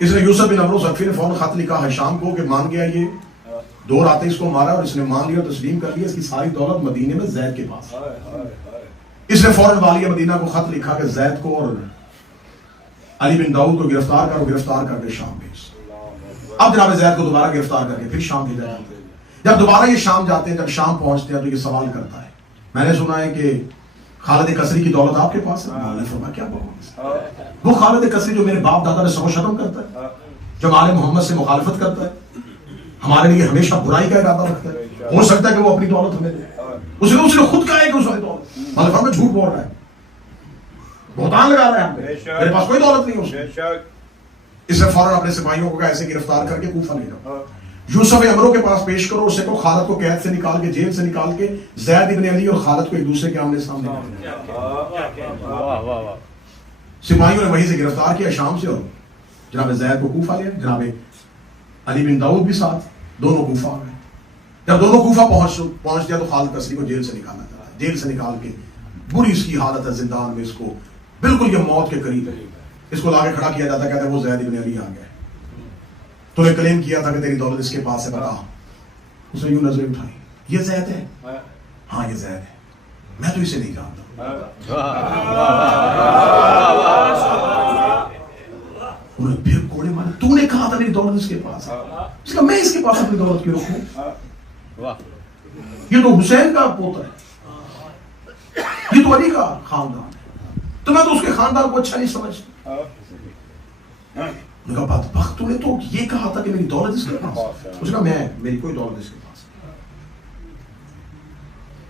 اس نے یوسف بن عمرو ثقفی نے فوراً خط لکھا ہے شام کو کہ مان گیا یہ 2 راتیں اس کو مارا اور اس نے مان لیا اور تسلیم کر لیا. اس کی ساری دولت مدینے میں زید کے پاس. اس نے فوراً والی مدینہ کو خط لکھا کہ زید کو اور علی بن داؤد کو گرفتار کر کے شام بھیج. اب جناب زید کو دوبارہ گرفتار کر کے پھر شام بھیجا جاتا ہے. جب دوبارہ یہ شام جاتے ہیں, جب شام پہنچتے ہیں تو یہ سوال کرتا ہے, میں نے سنا ہے کہ خالد کسری کی دولت آپ کے پاس ہے. اللہ نے فرمایا کیا بات, وہ خالد کسری جو میرے باپ دادا نے سب و شتم کرتا ہے, جو آل محمد سے مخالفت کرتا ہے, ہمارے لیے ہمیشہ برائی کا ارادہ رکھتا ہے, ہو سکتا ہے کہ وہ اپنی دولت ہمیں دے. اس نے خود کہا ہے کہ اس والی دولت, مطلب ہمیں جھوٹ بول رہا ہے, بہتان لگا رہا ہے ہم پہ, میرے پاس کوئی دولت نہیں ہے. اس نے فوراً اپنے سپاہیوں کو ایسے گرفتار کر کے کوفہ لے جاؤ, یوسف عمرو کے پاس پیش کرو, اسے کو خالد کو قید سے نکال کے, جیل سے نکال کے زید ابن علی اور خالد کو ایک دوسرے کے آمنے سامنے سپاہیوں نے وہیں سے گرفتار کیا شام سے, اور جناب زید کو کوفہ لیا. جناب علی بن داؤد بھی ساتھ, دونوں کوفہ آ گئے. جب دونوں کوفہ پہنچ گیا تو خالد کسری کو جیل سے نکالا جا. جیل سے نکال کے بری اس کی حالت ہے زندان میں, اس کو بالکل یہ موت کے قریب ہے. اس کو لا کے کھڑا کیا جاتا, کہتے ہیں وہ زید ابن علی آ گئے, تو نے کلیم کیا تھا کہ تیری دولت اس کے پاس ہے, بتا. اس نے یوں نظریں اٹھائی, یہ زید ہے؟ ہاں یہ زید ہے, میں تو اسے نہیں جانتا. انہیں پھر کوڑے مارے, تو نے کہا تھا میری دولت اس کے پاس ہے. اس کا میں اس کے پاس اپنی دولت کیوں رکھوں؟ یہ تو حسین کا پوتا ہے, یہ تو علی کا خاندان ہے, تو میں تو اس کے خاندان کو اچھا نہیں سمجھتا. نے کہا بدبخت, تو نے تو یہ کہا تھا کہ میری دولت اس کے پاس ہے. اس نے کہا میری کوئی دولت اس کے پاس ہے.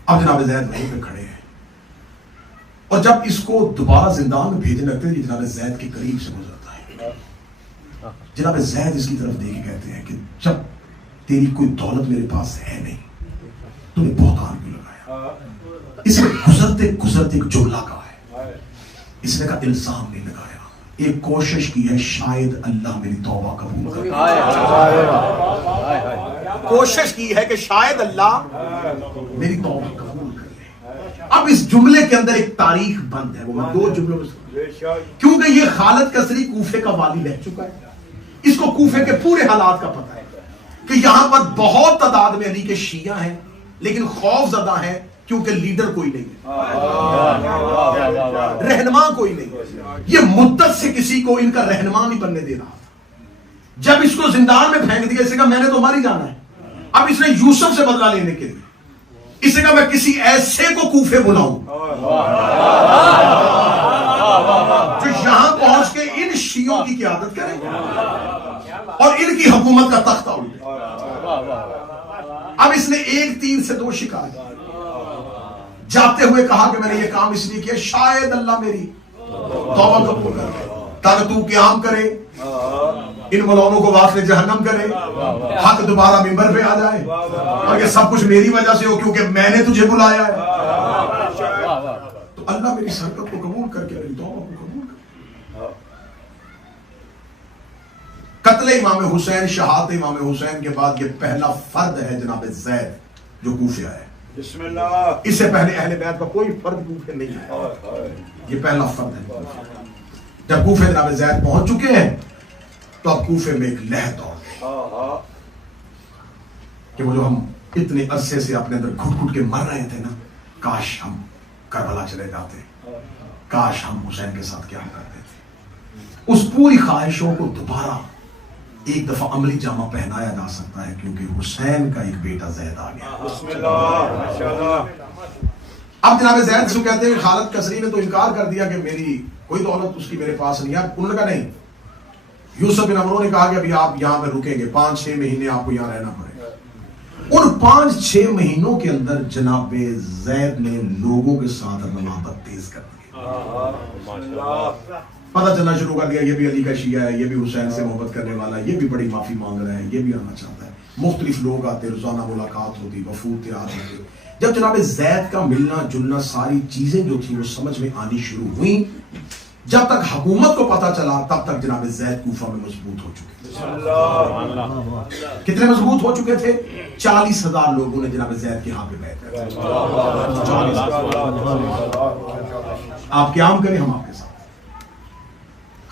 اب جناب زید وہیں پہ کھڑے ہیں, اور جب اس کو دوبارہ زندان میں بھیجنے لگتے ہیں, جناب زید کے قریب سے گزرتا ہے. جناب زید اس کی طرف دیکھ کے کہتے ہیں کہ جب تیری کوئی دولت میرے پاس ہے نہیں, تو نے بہتان کیوں لگایا؟ اس میں گزرتے گزرتے ایک جملہ کہا ہے, اس نے کہا الزام نہیں لگایا, ایک کوشش کی ہے شاید اللہ میری توبہ قبول کر لے. کوشش کی ہے کہ شاید اللہ میری توبہ قبول کر لے. اب اس جملے کے اندر ایک تاریخ بند ہے, وہ میں 2 جملوں میں, کیونکہ یہ خالد کسری کوفے کا والی رہ چکا ہے, اس کو کوفے کے پورے حالات کا پتہ ہے کہ یہاں پر بہت تعداد میں علی کے شیعہ ہیں, لیکن خوف زدہ ہیں کیونکہ لیڈر کوئی نہیں ہے, رہنما کوئی نہیں. یہ مدت سے کسی کو ان کا رہنما نہیں بننے دے رہا. جب اس کو زندان میں پھینک دیا, اسے کہا میں نے تو مر ہی جانا ہے. اب اس نے یوسف سے بدلہ لینے کے لیے اسے کہا میں کسی ایسے کو کوفے بلاؤں جو یہاں پہنچ کے ان شیعوں کی قیادت کرے اور ان کی حکومت کا تختہ الٹے. اب اس نے 1 تیر سے 2 شکار کیے. جاتے ہوئے کہا کہ میں نے یہ کام اس لیے کیا شاید اللہ میری توبہ قبول کرے, تاکہ تو قیام کرے, ان ملعونوں کو واصل جہنم کرے, حق دوبارہ منبر پہ آ جائے, اور یہ سب کچھ میری وجہ سے ہو کیونکہ میں نے تجھے بلایا ہے. تو اللہ میری حرکت کو قبول کر کے میری توبہ کو قبول کر. قتل امام حسین, شہادت امام حسین کے بعد یہ پہلا فرد ہے جناب زید جو کوفے آئے. بسم اللہ. اس سے پہلے اہل بیت کا کوئی فرد کوفے نہیں ہے, یہ پہلا فرد ہے. جب کوفے جناب زید پہنچ چکے ہیں تو اب کوفے میں ایک لہر دوڑ گئی کہ وہ جو ہم اتنے عرصے سے اپنے اندر گھٹ گھٹ کے مر رہے تھے نا, کاش ہم کربلا چلے جاتے, کاش ہم حسین کے ساتھ کیا کرتے تھے. اس پوری خواہشوں کو دوبارہ ایک دفعہ عملی جامہ پہنایا جا سکتا ہے, کیونکہ حسین کا ایک بیٹا زید آ گیا. بسم اللہ. اب جناب زید سے کہتے ہیں خالد کسری نے تو انکار کر دیا کہ میری کوئی دولت اس کی میرے پاس نہیں ہے. انہوں نے کہا نہیں. یوسف بن عمرو نے کہا کہ ابھی آپ یہاں پہ رکیں گے, 5-6 مہینے آپ کو یہاں رہنا پڑے گا. ان 5-6 مہینوں کے اندر جناب زید نے لوگوں کے ساتھ روابط تیز کر دی. پتہ چلنا شروع کر دیا یہ بھی علی کا شیعہ ہے, یہ بھی حسین سے محبت کرنے والا ہے, یہ بھی بڑی معافی مانگ رہا ہے, یہ بھی آنا چاہتا ہے. مختلف لوگ آتے, روزانہ ملاقات ہوتی, وفود تیار ہوتے. جب جناب زید کا ملنا جلنا, ساری چیزیں جو تھی وہ سمجھ میں آنی شروع ہوئی, جب تک حکومت کو پتا چلا تب تک جناب زید کوفہ میں مضبوط ہو چکے تھے. کتنے مضبوط ہو چکے تھے؟ 40,000 لوگوں نے جناب زید کے ہاں پہ بیعت کر. آپ قیام کریں, ہم آپ کے ساتھ.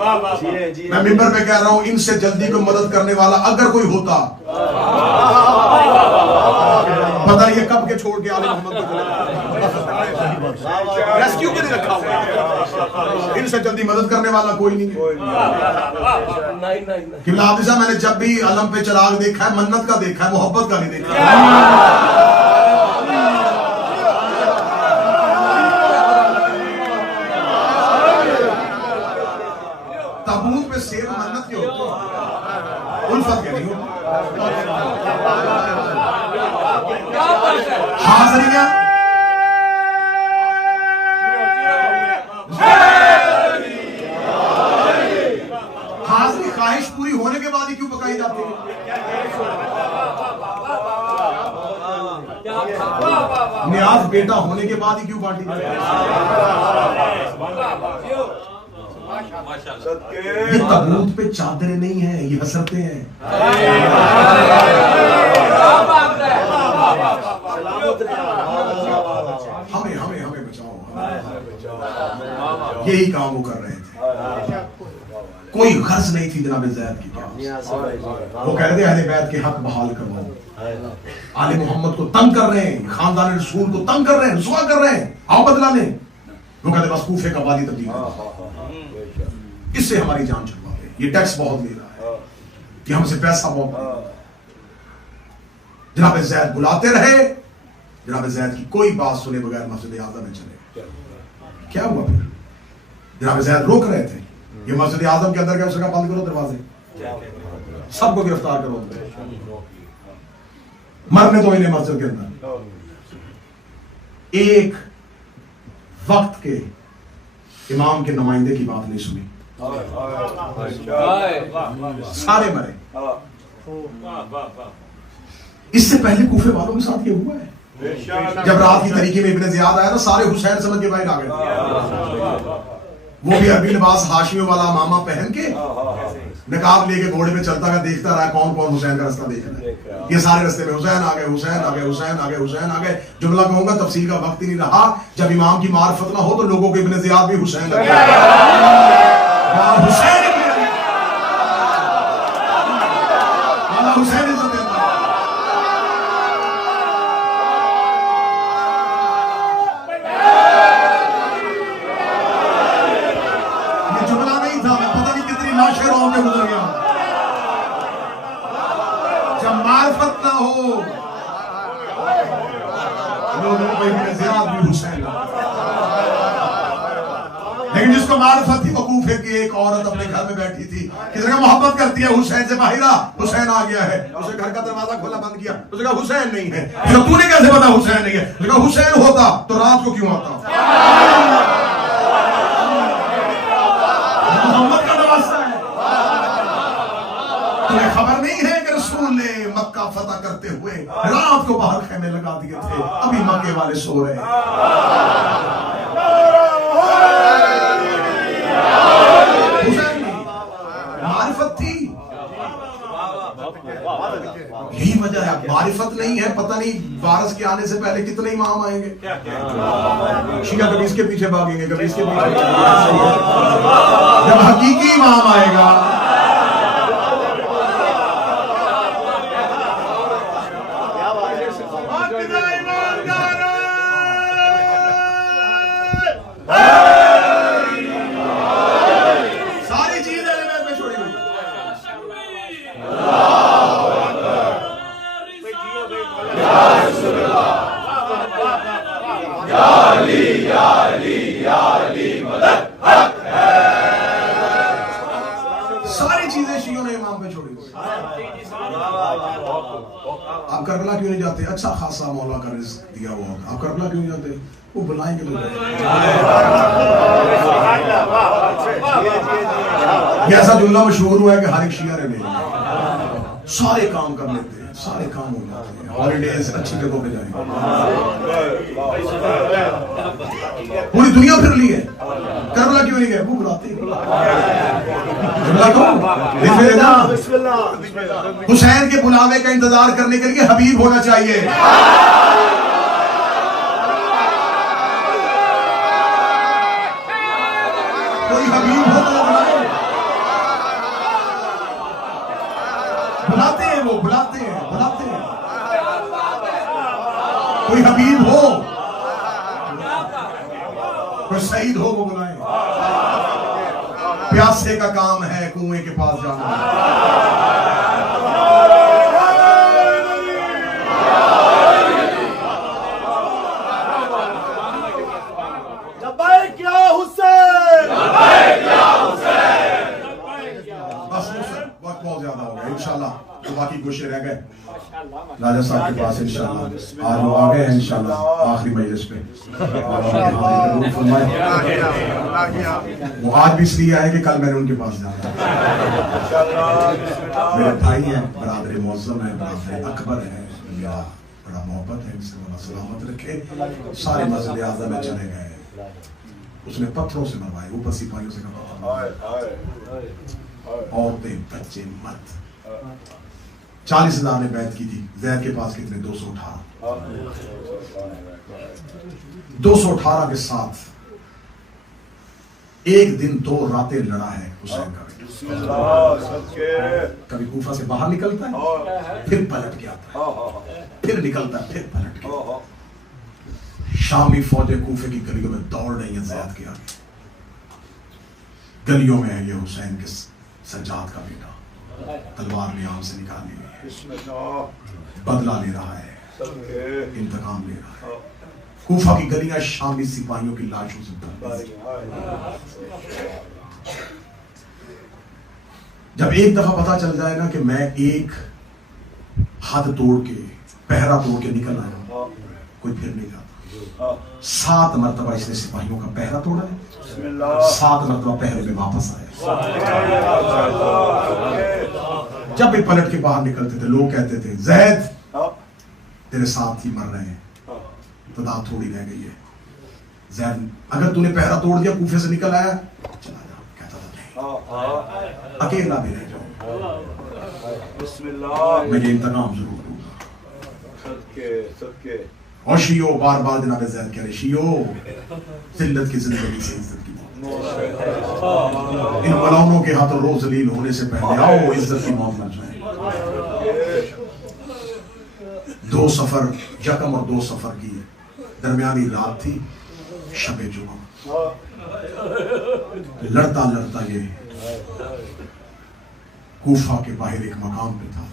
میں منبر پہ کہہ رہا ہوں ان سے جلدی کو مدد کرنے والا اگر کوئی ہوتا پتہ نہیں یہ کب کے چھوڑ کے آل محمد کو ریسکیو کے لیے رکھا ہوا ہے. ان سے جلدی مدد کرنے والا کوئی نہیں. قبلہ حافظہ میں نے جب بھی علم پہ چراغ دیکھا ہے منت کا دیکھا ہے, محبت کا نہیں دیکھا ہے. تابوت پہ سیب منت کے ہوتے ہیں, الفت کے نہیں ہوتے. حاضرین حاضری خواہش پوری ہونے کے بعد ہی کیوں پکائی جاتی ہے؟ نیاز بیٹا ہونے کے بعد ہی کیوں بانٹی جاتی ہے؟ یہ تابوت پہ چادریں نہیں ہیں, یہ حسرتیں ہیں. ہمیں بچاؤ. یہی کام وہ کر رہے تھے. کوئی غرض نہیں تھی جناب زید کی. وہ کہہ رہے اہل بیت کے حق بحال کرواؤ. آل محمد کو تنگ کر رہے ہیں, خاندان رسول کو تنگ کر رہے ہیں, رسوا کر رہے ہیں, آؤ بدلا لیں. وہ کہتے بس کوفے کا وادی تبدیل کر, اس سے ہماری جان چھڑوا دے. یہ ٹیکس بہت لے رہا ہے کہ ہم سے پیسہ بہت. جناب زید بلاتے رہے, جناب زید کی کوئی بات سنے بغیر مسجد اعظم میں چلے. کیا ہوا پھر؟ جناب زید روک رہے تھے, یہ مسجد اعظم کے اندر کیا, اس کا بند کرو دروازے, سب کو گرفتار کرو, مرنے تو انہیں مسجد کے اندر. ایک وقت کے امام کے نمائندے کی بات نہیں سنی, سارے مرے. اس سے پہلے کوفے والوں کے ساتھ یہ ہوا ہے. جب رات کی طریقے میں ابن زیاد آیا نا, سارے حسین سمجھ کے باہر آ گئے. وہ بھی عربی لباس ہاشمی والا امامہ پہن کے نقاب لے کے گھوڑے پہ چلتا گیا, دیکھتا رہا کون کون حسین کا رستہ دیکھ رہا ہے. یہ سارے رستے میں حسین آ گئے, حسین آ گئے, حسین آ گئے, حسین آ گئے. جملہ کہوں گا تفصیل کا وقت ہی نہیں رہا. جب امام کی معرفت نہ ہو تو لوگوں کے ابن زیاد بھی حسین لگے. حسین حسین شہروں کے گزر گیا. جب معرفت نہ ہو لوگوں کو ابن زیاد بھی حسین, لیکن جس کو معرفت تھی, وقوف ہے کہ ایک عورت اپنے گھر میں بیٹھی تھی, کسی کا محبت کرتی ہے, حسین سے باہر حسین آ گیا ہے. اسے گھر کا دروازہ کھولا بند کیا, اسے کہا حسین نہیں ہے. تو نے کیسے پتا حسین نہیں ہے؟ اسے کہا حسین ہوتا تو رات کو کیوں آتا؟ محمد کا نواسہ ہے. تمہیں خبر نہیں ہے کہ رسول نے مکہ فتح کرتے ہوئے رات کو باہر خیمے لگا دیے تھے, ابھی مکے والے سو رہے ہیں. معرفت تھی, یہی وجہ ہے. معرفت نہیں ہے, پتہ نہیں وارث کے آنے سے پہلے کتنے امام آئیں گے. شیعہ کبھی اس کے پیچھے بھاگیں گے, کبھی اس کے پیچھے. جب حقیقی امام آئے گا, ساری چیزیں شیعوں نے امام پہ چھوڑی. آپ کربلا کیوں نہیں جاتے؟ اچھا خاصا مولا کا رزق دیا ہوا ہوگا, آپ کربلا کیوں نہیں جاتے؟ وہ بلائیں گے لوگ. یہ ایسا جملہ مشہور ہوا ہے کہ ہر ایک شیعہ نے سارے کام کر لیتے ہیں, سارے کام ہو جاتے ہیں, ہالیڈیز اچھی جگہوں پہ جائیں. پوری دنیا پھر لی ہے, کربلا کیوں نہیں گئے؟ وہ بلاتے ہیں. حسین کے بلاوے کا انتظار کرنے کے لیے حبیب ہونا چاہیے. کوئی حبیب ہو تو بلائے. بلاتے ہیں وہ، بلاتے ہیں، بلاتے ہیں. کوئی حبیب ہو، کوئی سعید ہو وہ بلائیں. پیاسے کا کام ہے کنویں کے پاس جانا. وقت بہت زیادہ ہو گیا. انشاءاللہ تو باقی گوشے رہ گئے راجہ صاحب کے پاس. انشاءاللہ آج وہ آ گئے ہیں انشاءاللہ آخری مجلس پہ. وہ آج بھی اس لیے آئے کہ کل میں نے ان کے پاس جانا. میرے بھائی ہیں، برادر معظم ہیں، برادر اکبر ہیں، یا بڑا محبت ہے ان سے، اللہ سلامت رکھے. سارے مسجد اعظم میں چلے گئے، اس نے پتھروں سے مروائے، اوپر سپاہیوں سے کہا عورتیں بچے مرد. 40,000 نے بیعت کی تھی. زید کے پاس کتنے؟ 218 کے ساتھ ایک دن 2 راتیں لڑا ہے حسین کا. کبھی کوفہ سے باہر نکلتا ہے، پھر پلٹ کے آتا ہے، پھر نکلتا ہے، پھر پلٹ کے. شامی فوجیں کوفے کی گلیوں میں دوڑ رہی ہیں زید کے آگے. گلیوں میں ہے یہ حسین کے سجاد کا بیٹا، تلوار لیام سے نکالی ہوئی ہے، بدلہ لے رہا ہے، انتقام لے رہا ہے. کوفہ کی گلیاں شامی سپاہیوں کی لاشوں سے بھر گئی. جب ایک دفعہ پتا چل جائے نا کہ میں ایک حد توڑ کے، پہرا توڑ کے نکل آیا، کوئی پھر نہیں جاتا. 7 مرتبہ اس نے سپاہیوں کا پہرا توڑا ہے، 7 مرتبہ پہرے میں واپس آیا. جب بھی پلٹ کے باہر نکلتے تھے لوگ کہتے تھے زید تیرے ساتھ ہی مر رہے ہیں، تعداد تھوڑی رہ گئی ہے. زید اگر تو نے پہرا توڑ دیا، کوفے سے نکل آیا، چلا جا. کہتا تھا نہیں، اکیلا بھی رہ جاؤں، میں یہ انتقام ضرور لوں گا. اور شیعو بار بار جناب زید کہہ رہے، شیعو ذلت کی زندگی سے عزت کی موت. ان ملعونوں کے ہاتھوں روز ذلیل ہونے سے پہلے آؤ عزت کی موت مر جائیں. 2 سفر، یکم اور 2 سفر کی درمیانی رات تھی، شب جمعہ. لڑتا لڑتا یہ کوفہ کے باہر ایک مقام پہ تھا،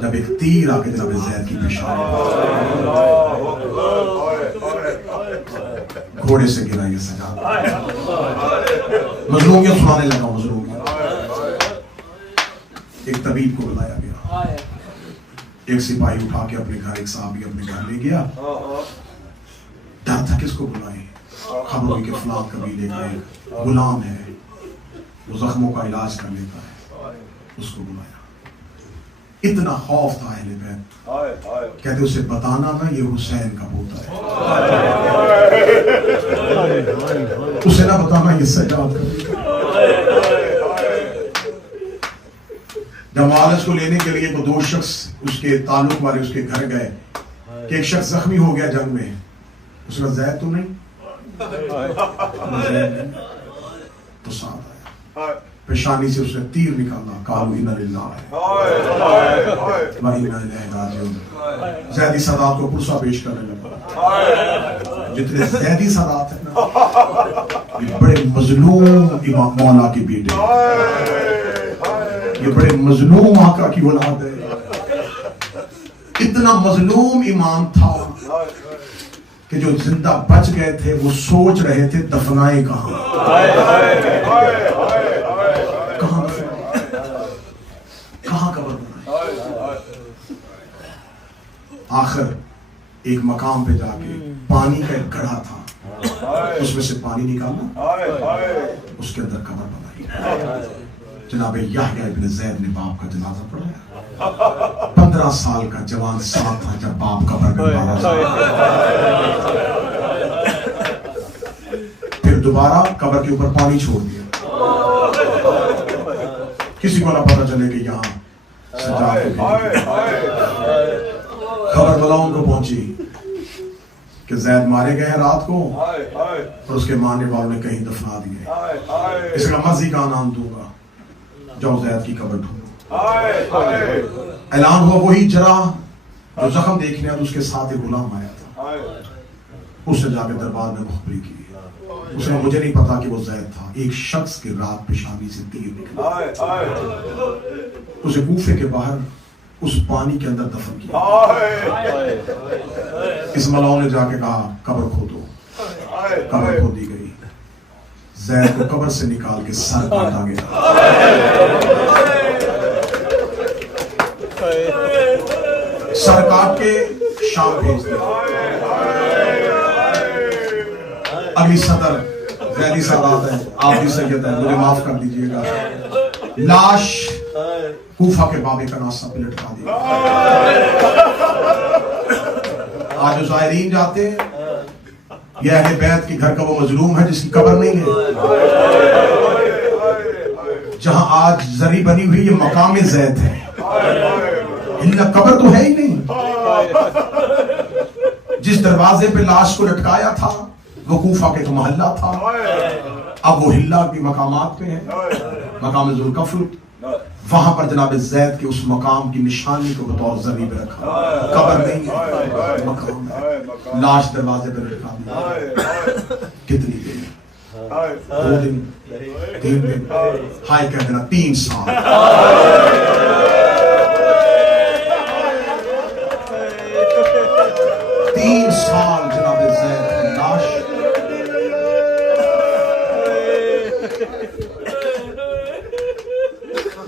جب ایک تیر آ کے جناب زید کی پیشانی گھوڑے سے گرا یہ سجاد. مظلومیاں سنانے لگا، مظلومیاں. ایک طبیب کو بلایا گیا، ایک سپاہی اٹھا کے اپنے گھر، ایک صحابی اپنے گھر لے گیا. ڈر تھا کس کو بلائیں، خبر ہوئی کہ فلاں قبیلے کا ایک غلام ہے، وہ زخموں کا علاج کر لیتا ہے، اس کو بلایا. اتنا خوف تھا اہل بیت، کہتے اسے بتانا نا یہ حسین کا پوتا ہے، اسے نہ بتانا یہ سجاد کا پوتا ہے. جب معالج کو لینے کے لیے 2 شخص اس کے تعلق والے اس کے گھر گئے کہ ایک شخص زخمی ہو گیا جنگ میں، اس کا زید تو نہیں، تو ساتھ آیا. پیشانی سے اس نے تیر نکالا، قالوا انا للہ و انا الیہ راجعون. زیدی سادات کو پرسہ پیش کرنے لگا. جتنے زیدی سادات ہیں نا، یہ بڑے مظلوم امام مولا کے بیٹے، یہ بڑے مظلوم آقا کی اولاد ہے. اتنا مظلوم امام تھا کہ جو زندہ بچ گئے تھے وہ سوچ رہے تھے دفنائیں کہاں، کہاں قبر بنائیں. آخر ایک مقام پہ جا کے پانی کا ایک گڑھا تھا، اس میں سے پانی نکالنا، اس کے اندر قبر بنائی. جناب یحییٰ ابن زید نے باپ کا جنازہ پڑھایا. 15 سال کا جوان ساتھ تھا جب باپ قبر میں مارا گیا. پھر دوبارہ قبر کے اوپر پانی چھوڑ دیا، کسی کو نہ پتا چلے کہ یہاں سجاد. خبر ملاؤں کو پہنچی کہ زید مارے گئے ہیں رات کو اور اس کے مارنے والوں نے کہیں دفنا دیے. اس کا مزی کا نام دوں گا، جاؤ زید کی قبر ڈھونڈو. اعلان ہوا وہی جرا جو زخم دیکھنے اور اس کے ساتھ ایک غلام آیا تھا. اس نے جا کے دربار میں مخبری کی. اس نے مجھے نہیں پتا کہ وہ زید تھا. ایک شخص کے رات پیشانی سے تیر نکلا, اسے کوفے کے باہر اس پانی کے اندر دفن کیا. اس ملاؤں نے جا کے کہا قبر کھودو. قبر کھودی گئی. زید کو قبر سے نکال کے سر کاٹا گیا. سر کاٹ کے شام بھیج دیا. اگلی صدر زیدی سادات ہے, آپ بھی سید ہے, مجھے معاف کر دیجئے گا. لاش کوفہ کے باب کناسہ پہ لٹکا دی. آج جو زائرین جاتے ہیں, یہ اہل بیت کے گھر کا وہ مظلوم ہے جس کی قبر نہیں ہے. جہاں آج زری بنی ہوئی یہ مقام زید ہے, اللہ قبر تو ہے ہی نہیں. جس دروازے پہ لاش کو لٹکایا تھا وہ کوفہ کے محلہ تھا. اب وہ ہلہ کی مقامات پہ ہے, مقام ذوالکفل. وہاں پر جناب زید کے اس مقام کی نشانی کو بطور زری پہ رکھا. قبر نہیں ہے, مقام ہے. لاش دروازے پہ لٹکا دی. کتنی دیر؟ 2 دن, 3 دن, ہائے کہہ دینا 3 سال. سال جناب زید کی لاش.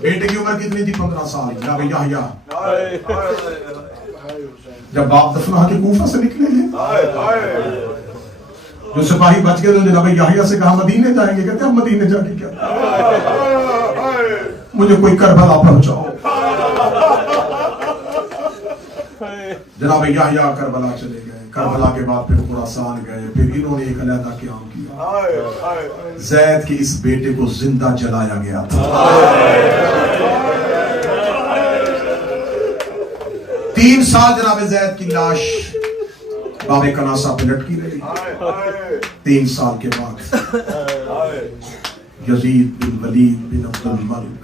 بیٹے کی عمر کتنی تھی؟ 15 سال. جناب یحییٰ جب باپ دفنا کے کوفہ سے نکلے ہیں, جو سپاہی بچ گئے تو جناب یحییٰ سے کہا مدینے جائیں گے. کہتے ہیں مدینے جا کے کیا, مجھے کوئی کربلا پہنچاؤ. جناب یحییٰ کربلا چلے گئے. کربلا کے بعد پھر خراسان گئے. پھر انہوں نے ایک علیحدہ قیام کیا. زید کے اس بیٹے کو زندہ جلایا گیا تھا. 3 سال جناب زید کی لاش باب کناسہ پہ لٹکی رہی. 3 سال کے بعد یزید بن ولید بن عبد الملک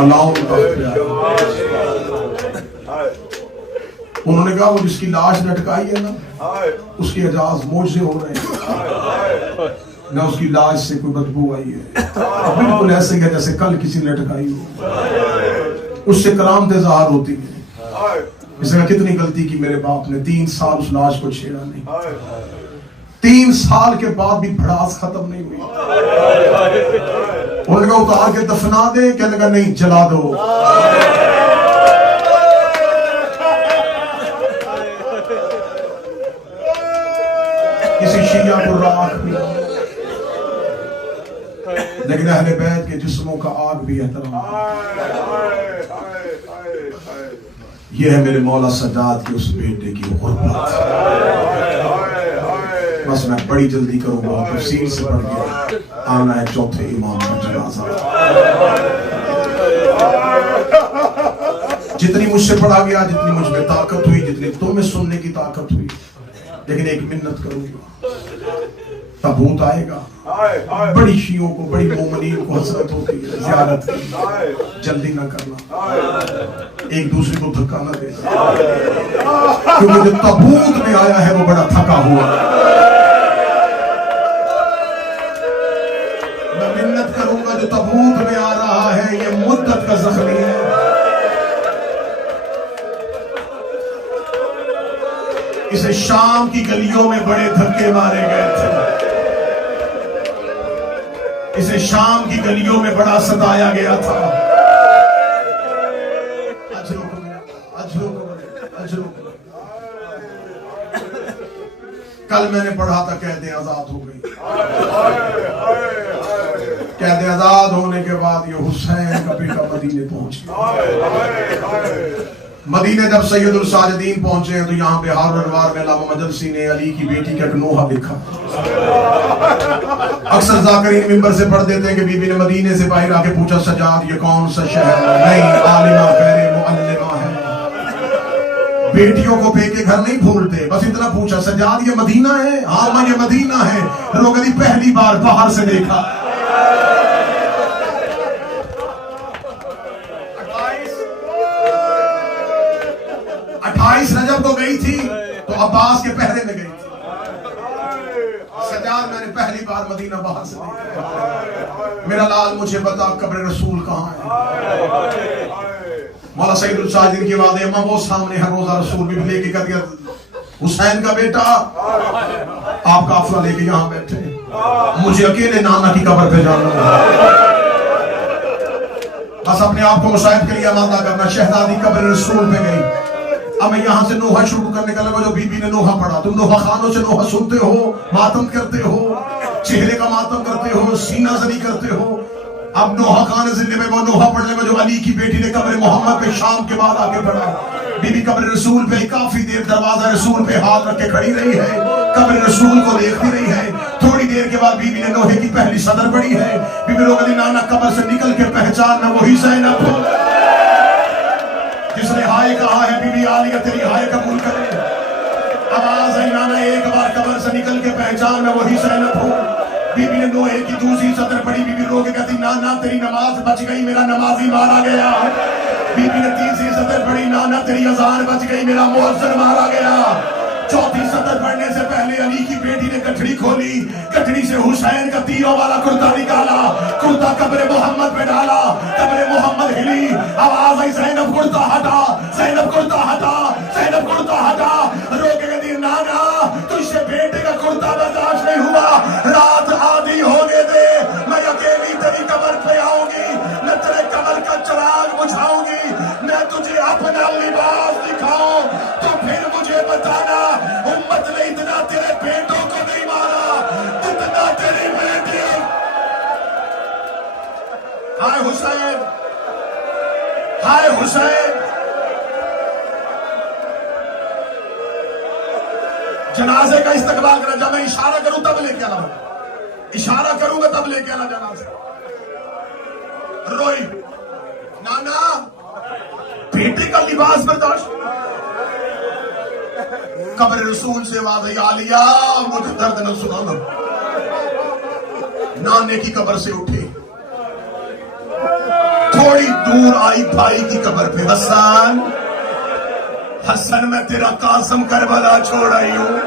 ملاؤں انہوں نے کہا وہ جس کی لاش لٹکائی ہے نا, اس کے اعجاز معجزے ہو رہے ہیں. نہ اس کی لاش سے کوئی بدبو آئی ہے, بالکل ایسے ہی جیسے کل کسی نے لٹکائی ہو. اس سے کرامتیں ظاہر ہوتی ہیں. اس نے کتنی غلطی کی میرے باپ نے, 3 سال اس لاش کو چھیڑا نہیں. 3 سال کے بعد بھی بھڑاس ختم نہیں ہوئی. انہوں نے کہا اتار کے دفنا دے. کہنے لگا نہیں, جلا دو. کسی شیعہ کو راکھ بھی, لیکن اہل بیت کے جسموں کا آگ بھی احترام. یہ ہے میرے مولا سجاد کے اس بیٹے کی غربت. بس میں بڑی جلدی کروں گا, تفصیل سے پڑھ گیا. آنا ہے چوتھے امام کا جنازہ. جتنی مجھ سے پڑھا گیا, جتنی مجھ میں طاقت ہوئی, جتنی تم میں سننے کی طاقت ہوئی, لیکن ایک منت کروں گا. تابوت آئے گا, بڑی شیعوں کو, بڑی مومنین کو حسرت ہوتی ہے زیارت کی. جلدی نہ کرنا, ایک دوسرے کو دھکا نہ دینا, کیونکہ جو تابوت میں آیا ہے وہ بڑا تھکا ہوا. میں منت کروں گا, جو تابوت میں آ رہا ہے یہ مدت کا زخمی ہے. اسے شام کی گلیوں میں بڑے دھکے مارے گئے تھے. اسے شام کی گلیوں میں بڑا ستایا گیا تھا. کل میں نے پڑھا تھا قید آزاد ہو گئی. قید آزاد ہونے کے بعد یہ حسین کا بیٹا مدینے پہنچ گیا. مدینے جب سید الساجدین پہنچے ہیں تو یہاں پہ ہارون انوار میں علامہ مجلسی نے علی کی بیٹی کا ایک نوحہ لکھا. اکثر ذاکرین ممبر سے پڑھ دیتے ہیں کہ بی بی نے مدینے سے باہر آ کے پوچھا سجاد یہ کون سا شہر ہے؟ نہیں, عالمہ غیر معلمہ ہے. بیٹیوں کو پے کے گھر نہیں بھولتے, بس اتنا پوچھا سجاد یہ مدینہ ہے؟ ہاں ماں یہ مدینہ ہے. روگدی پہلی بار باہر سے دیکھا. تو عباس کے پہرے میں گئی تھی. سجاد میں نے پہلی بار مدینہ باہر سے دیکھا. میرا لال مجھے بتا قبر رسول کہاں ہے. مولا سید الساجدین کی آواز ہے، اماں وہ سامنے ہے، روزہ رسول بھی لے کے کہتی ہے حسین کا بیٹا آپ قافلہ لے کے یہاں بیٹھے، مجھے اکیلے نانا کی قبر پہ جانا ہے. بس اپنے آپ کو مشاہد کے لیے آمادہ کرنا. شہزادی قبر رسول پہ گئی. اب میں یہاں سے نوحہ شروع کرنے کا لگا جو بی بی نے نوحہ پڑھا. تم نوحہ خانوں سے نوحہ سنتے ہو، ماتم کرتے ہو، چہرے کا ماتم کرتے ہو، سینہ زنی کرتے ہو. اب نوحہ خان زندے میں وہ نوحہ پڑھنے میں جو علی کی بیٹی نے قبر محمد پہ شام کے بعد آ کے پڑھا. بی بی قبر رسول پہ کافی دیر دروازہ رسول پہ ہاتھ رکھ کے کھڑی رہی ہے، قبر رسول کو دیکھتی رہی ہے. تھوڑی دیر کے بعد بی بی نے نوحے کی پہلی صدر پڑھی ہے. بی بی لوگ نانا قبر سے نکل کے پہچان میں وہی زینب ہو جس نے ہائے کہا ہے. بی بی عالیہ تیری ہائے قبول کرے. آواز ہے نانا ایک بار قبر سے نکل کے پہچان میں وہی زینب ہو. بی بی نے نوحے کی دوسری صدر پڑھی. بی بی رو کے کہتی نانا تیری نماز بچ گئی، میرا نمازی مارا گیا. بی بی نے تیسری صدر پڑھی. نانا تیری اذان بچ گئی، میرا مؤذن مارا گیا. چوتھی صدر پڑھنے سے پہلے علی کی بیٹی نے گٹھڑی کھولی. گٹھڑی سے حسین کا تیروں والا کرتا نکالا. کرتا قبر محمد پہ ڈالا. قبر محمد ہلی. آواز آئی زینب کرتا ہٹا، زینب کرتا ہٹا، زینب کرتا ہٹا. رو کے کہتی نانا تجھ سے بیٹے کا کرتا برداشت نہیں ہوا، رات آدھی ہونے دے، میں اکیلی تیری قبر پہ آؤں گی، میں تیرے قبر کا چراغ بجھاؤں گی، میں تجھے اپنا لباس دکھاؤں تو پھر مجھے بتانا امت نے اتنا تیرے بیٹوں کو نہیں مارا جتنا تیری بیٹی. ہائے حسین، ہائے حسین. جنازے کا استقبال کرنا. جب میں اشارہ کروں تب لے کے آنا، اشارہ کروں گا تب لے کے آنا جنازے. روئی نانا بیٹے کا لباس برداشت. قبر رسول سے آواز آئی عالیہ مجھے درد نہ سنانا. نانے کی قبر سے اٹھی، تھوڑی دور آئی بھائی کی قبر پہ. حسن حسن میں تیرا قاسم کربلا چھوڑ آئی ہوں.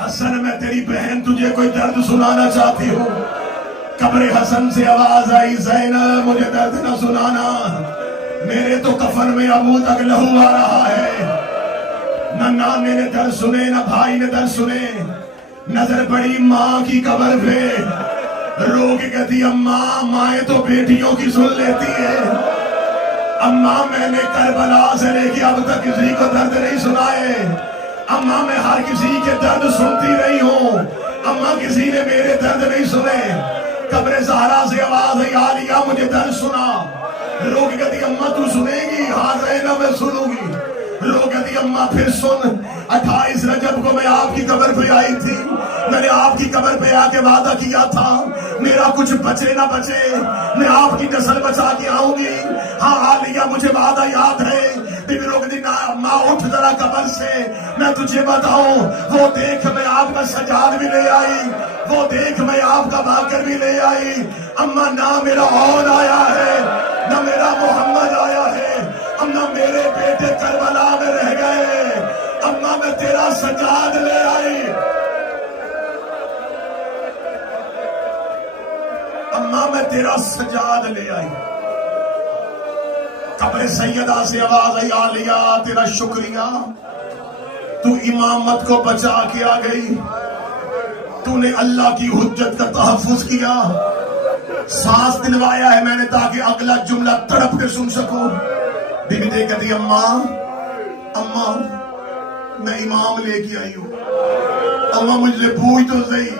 حسن میں تیری بہن تجھے کوئی درد سنانا چاہتی ہوں. قبر حسن سے آواز آئی زینب مجھے درد نہ سنانا، میرے تو کفن میں ابو تک لہو آ رہا ہے. نہ نانے نے درد سنے نہ بھائی نے درد سنے. نظر پڑی ماں کی قبر پہ، رو کے کہتی اماں مائیں تو بیٹیوں کی سن لیتی ہے. اماں میں نے کربلا سے لے کے اب تک کسی کو درد نہیں سنائے. اماں میں ہر کسی کے درد سنتی رہی ہوں، اماں کسی نے میرے درد نہیں سنے. قبر زہرا سے آواز ہے عالیہ مجھے درد سنا. رو کے کہتی اماں تو سنے گی؟ ہاں زینب میں سنوں گی. رو کہتی اماں پھر سن، 28 رجب کو میں آپ کی قبر پہ آئی تھی، میں نے آپ کی قبر پہ آ کے وعدہ کیا تھا میرا کچھ بچے نہ بچے میں آپ کی نسل بچا کے آؤں گی. ہاں عالیہ مجھے وعدہ یاد ہے. بی بی رو کہتی ماں اٹھ ذرا قبر سے، میں تجھے بتاؤں وہ دیکھ میں آپ کا سجاد بھی لے آئی، وہ دیکھ میں آپ کا باکر بھی لے آئی. اماں نہ میرا اون آیا ہے نہ میرا محمد آیا ہے، اماں میرے بیٹے کربلا میں رہ گئے، اماں میں تیرا سجاد لے آئی. اماں میں تیرا سجاد لے آئی. قبر سیدہ سے آواز آئی عالیہ تیرا شکریہ، تو امامت کو بچا کے آ گئی، تو نے اللہ کی حجت کا تحفظ کیا، سانس دلوایا ہے میں نے تاکہ اگلا جملہ تڑپ کے سن سکوں. بی بی دیکھ کہتی اماں اماں میں امام لے کے آئی ہوں، اماں مجھ سے پوچھ تو صحیح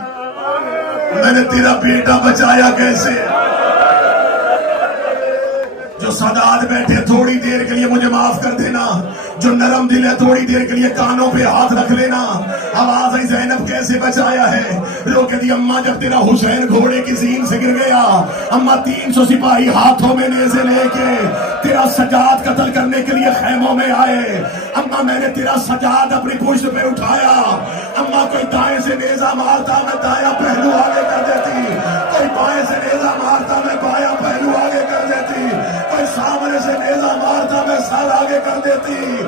میں نے تیرا بیٹا بچایا کیسے. جو سادات بیٹھے تھوڑی دیر کے لیے مجھے معاف کر دینا، جو نرم دل ہے تھوڑی دیر کے لیے کانوں پہ ہاتھ رکھ لینا. آواز آئی زینب کیسے بچایا ہے. رو کہتی اماں جب تیرا حسین گھوڑے کی زین سے گر گیا، اماں 300 سپاہی ہاتھوں میں نیزے لے کے تیرا سجاد قتل کرنے کے لیے خیموں میں آئے. اماں میں نے تیرا سجاد اپنی پشت پہ اٹھایا. اماں کوئی دائیں سے نیزہ مارتا میں دایاں پہلو آگے کر دیتی، کوئی بائیں سے نیزہ مارتا میں بایاں پہلو آگے کر دیتی، کوئی سامنے سے نیزہ مارتا میں سر آگے کر دیتی.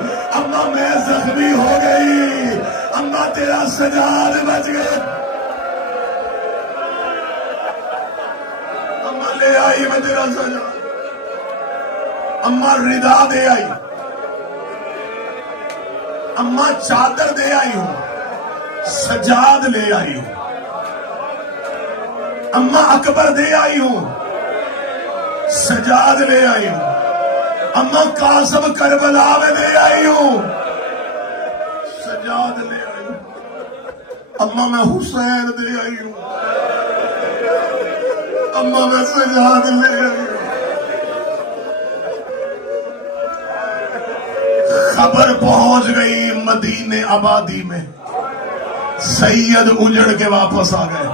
لے آئی میں تیرا سجاد. اماں رضا دے آئی, اماں چادر دے آئی ہوں, سجاد لے آئی ہوں. اماں اکبر دے آئی ہوں, سجاد لے آئی ہوں. اماں قاسم کربلا میں دے آئی ہوں, سجاد لے آئی ہوں. اماں میں حسین دے آئی ہوں, اماں میں سجاد لے آئی ہوں. خبر پہنچ گئی مدینے آبادی میں, سید اجڑ کے واپس آ گئے.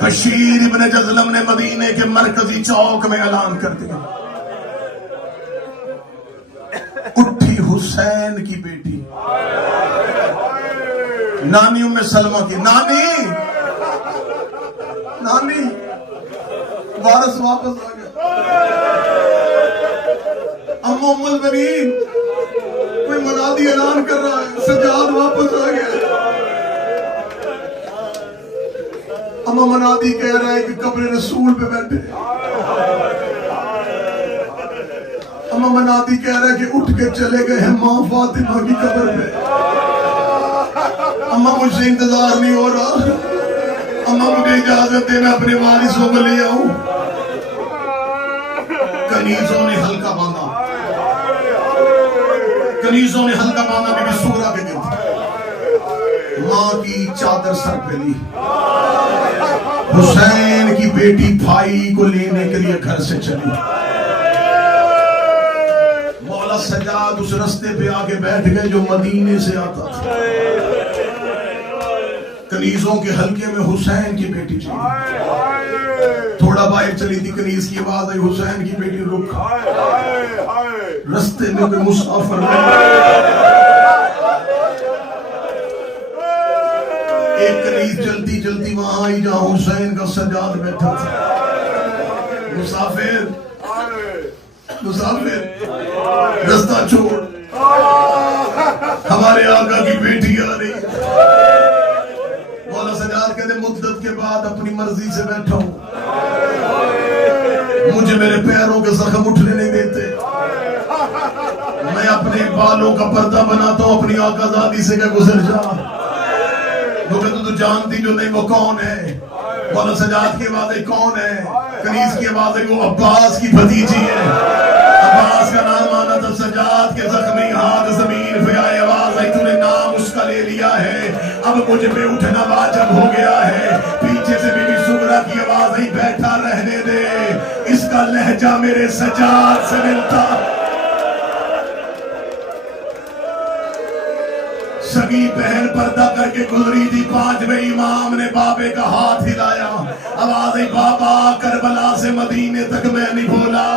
بشیر ابن جزلم نے مدینے کے مرکزی چوک میں اعلان کر دیا, اٹھی حسین کی بیٹی نانی ام سلمہ کی. نانی نانی وارث واپس آ گیا. اما ام البنین کوئی منادی اعلان کر رہا ہے, سجاد واپس آ گیا. اما منادی کہہ رہا ہے کہ قبر رسول پہ بیٹھے. اما منادی کہہ رہا ہے کہ اٹھ کے چلے گئے ہیں ماں فاطمہ کی قبر پہ. اما مجھ سے انتظار نہیں ہو رہا, اما مجھے اجازت دے میں اپنے وارثوں کو لے آؤں. کنیزوں نے حلقہ باندھا, کنیزوں نے حلقہ باندھا بی بی سغرا کے گرد. ماں کی چادر سر پہ لی, حسین کی بیٹی بھائی کو لینے کے لیے گھر سے چلی. مولا سجاد اس رستے پہ آگے بیٹھ گئے جو مدینے سے آتا تھا. کنیزوں کے حلقے میں حسین کی بیٹی چلی. تھوڑا باہر چلی تھی, کنیز کی آواز آئی, حسین کی بیٹی رک. رستے میں کوئی مسافر نہیں. ایک کنیز جلدی جلدی وہاں آئی جہاں حسین کا سجاد بیٹھا تھا. مسافر مسافر رستہ چھوڑ, ہمارے آقا کی بیٹی آ رہی. مولا سجاد کہتے مدت کے بعد اپنی مرضی سے بیٹھا ہوں, مجھے میرے پیروں کے زخم اٹھنے نہیں دیتے. میں اپنے بالوں کا پردہ بناتا ہوں, اپنی آقا زادی سے کہ گزر جا. وہ کہتے تو جانتی جو نہیں وہ کون ہے. مولا سجاد کی آواز ہے کون ہے. کنیز کی آواز ہے وہ عباس کی بھتیجی ہے. عباس کا نام آنا تھا. سجاد کے زخمی ہاتھ زمین پہ آئے, آواز آئی تو نے نام اس کا لے لیا ہے, اب مجھ پہ اٹھنا واجب ہو گیا ہے. پیچھے سے بی بی سغرا کی آواز آئی بیٹھا رہنے دے, اس کا لہجہ میرے سجاد سے ملتا. سگی بہن پردہ کر کے گزری تھی. 5ویں امام نے بابے کا ہاتھ ہلایا, آواز آئی بابا کربلا سے مدینے تک میں نہیں بولا.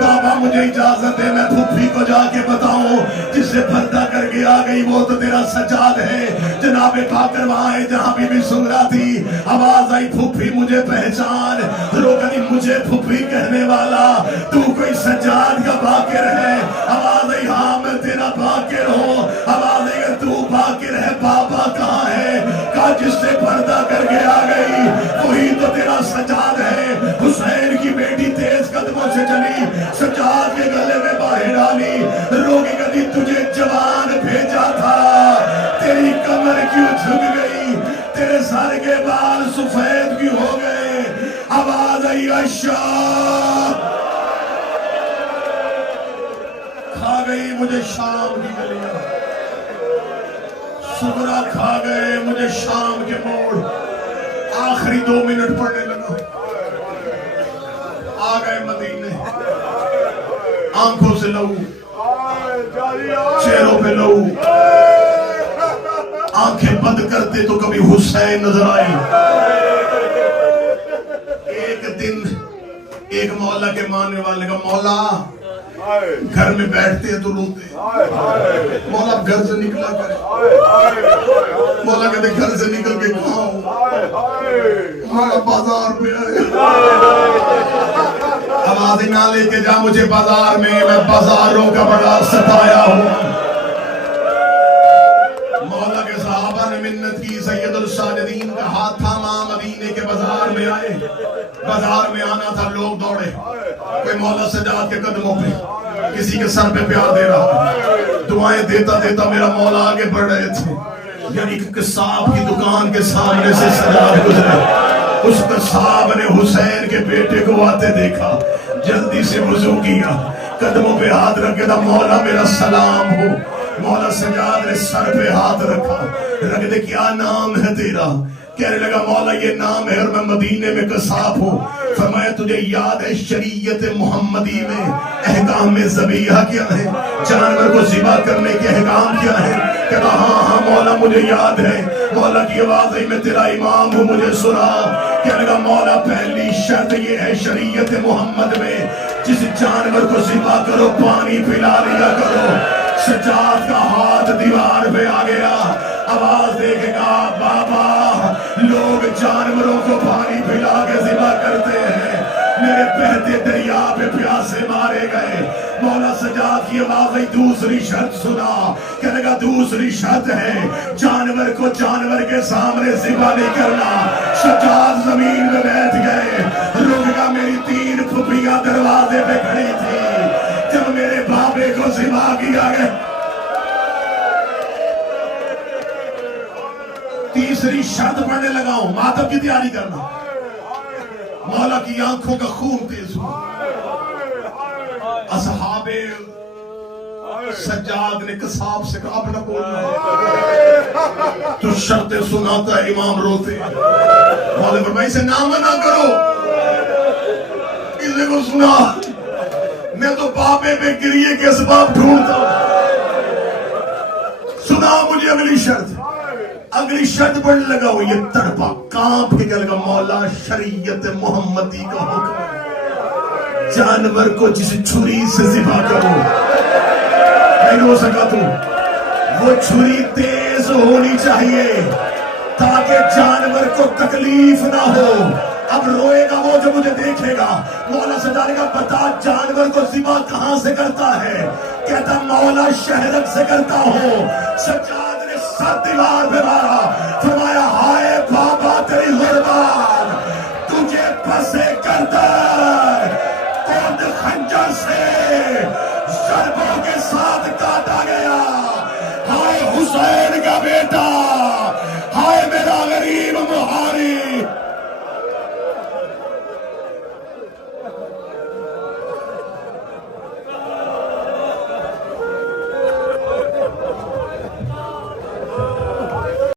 بابا مجھے اجازت دے میں پھوپھی کو جا کے بتاؤں, جس سے پردہ کر کے آ گئی وہ تو تیرا سجاد ہے. جناب باقر وہاں ہے جہاں بی بی سغرا تھی. آواز آئی پھوپھی مجھے پہچان. روکنی مجھے پھوپھی کہنے والا تو کوئی سجاد کا باقر ہے. آواز آئی ہاں میں تیرا باقر ہوں. آواز آئی اگر تو باقر ہے بابا کہاں ہے. کہا جس سے پردہ کر کے آ گئی وہی تو تیرا سجاد ہے. حسین کی بیٹی تیز قدموں سے چلی, سجاد کے گلے میں باہیں ڈالی. روگی کہتی تجھے جوان بھیجا تھا, تیری کمر کیوں جھک گئی, تیرے سر کے بال سفید کیوں ہو گئے. آواز آئی اشاب کھا گئی مجھے شام کی گلیاں, سغرا کھا گئے مجھے شام کے موڑ. آخری 2 منٹ پڑھنے لگا, آ گئے مدینے. آنکھوں سے لہو, چہروں پہ لہو. آنکھیں بند کرتے تو کبھی حسین نظر آئی. ایک دن ایک مولا کے ماننے والے کا مولا گھر میں بیٹھتے ہیں تو روتے. مولا گھر سے نکلا کرے. مولا کہتے گھر سے نکل کے کھاؤ. مولا بازار پہ آئے. آواز نہ لے کے جا مجھے بازار میں بازاروں کا بڑا ستایا ہوں. مولا کے صحابہ نے منت کی, سید الساجدین کا ہاتھ تھاما, مدینے کے بازار بازار میں آئے, بازار میں آنا تھا, لوگ دوڑے, کوئی مولا سجاد کے قدموں پہ, کسی کے سر پہ پیار دے رہا, دعائیں دیتا دیتا میرا مولا آگے بڑھ رہے تھے. یعنی کہ قصاب کی دکان کے سامنے سے سجاد گزرے, اس قصاب نے حسین کے بیٹے کو آتے دیکھا, جلدی سے وضو کیا, قدموں پہ ہاتھ رکھے تھا, مولا میرا سلام ہو. مولا سجاد نے سر پہ ہاتھ رکھا, رکھ دے کیا نام ہے تیرا؟ کہنے لگا مولا یہ نام ہے اور میں مدینے میں قصاب ہوں. فرمایا تجھے یاد ہے شریعت محمدی میں احکام ذبیحہ کیا ہے, جانور کو ذبح کرنے کے احکام کیا ہے؟ کہتا ہاں ہاں مولا مجھے یاد ہے. مولا کی آواز ہے میں تیرا امام ہوں, مجھے سنا. کہنے لگا مولا پہلی شرط یہ ہے شریعت محمد میں جس جانور کو ذبح کرو پانی پلا لیا کرو. سجاد کا ہاتھ دیوار پہ آ گیا, آواز دیکھے گا بابا لوگ جانوروں کو پانی پلا کے ذبح کرتے ہیں, میرے بہتے دریا پہ پیاسے مارے گئے. مولا سجاد کی آواز ہے دوسری شرط سنا. کہنے لگا دوسری شرط ہے جانور کو جانور کے سامنے ذبح نہیں کرنا. سجاد زمین میں بیٹھ گئے. رک گا میری 3 پھپھیاں دروازے پہ کھڑی تھی جب میرے بابے کو ذبح کیا گیا. تیسری شرط پڑھنے لگا ہوں, ماتم کی تیاری کرنا. مولا کی آنکھوں کا خون تیز ہوا. اصحاب سجاد نے قصاب سے کہا اپنا بولنا تو شرطیں سناتا ہے, امام روتے. مولا فرمایا اسے نام نہ کرو, اسے کو سنا, میں تو بابے پہ گریے کے اسباب ڈھونڈتا ہوں. سنا مجھے اگلی شرط. اگلی شرط پڑھنے لگا ہوں, یہ تڑپا کانپ کے لگا مولا شریعت محمدی کا حکم جانور کو جس چھری سے ذبح کرو. نہیں ہو سکا تو وہ چھری تیز ہونی چاہیے تاکہ جانور کو تکلیف نہ ہو. اب روئے گا وہ جو مجھے دیکھے گا. مولا سجاد کا بتا جانور کو ذبح کہاں سے کرتا ہے؟ کہتا مولا شہرک سے کرتا ہوں. سجاد نے سر دیوار پہ مارا, فرمایا ہائے بابا تیری غربت تجھے پسے کرتا ہے. خنجر سے ضربوں کے ساتھ کاٹا گیا.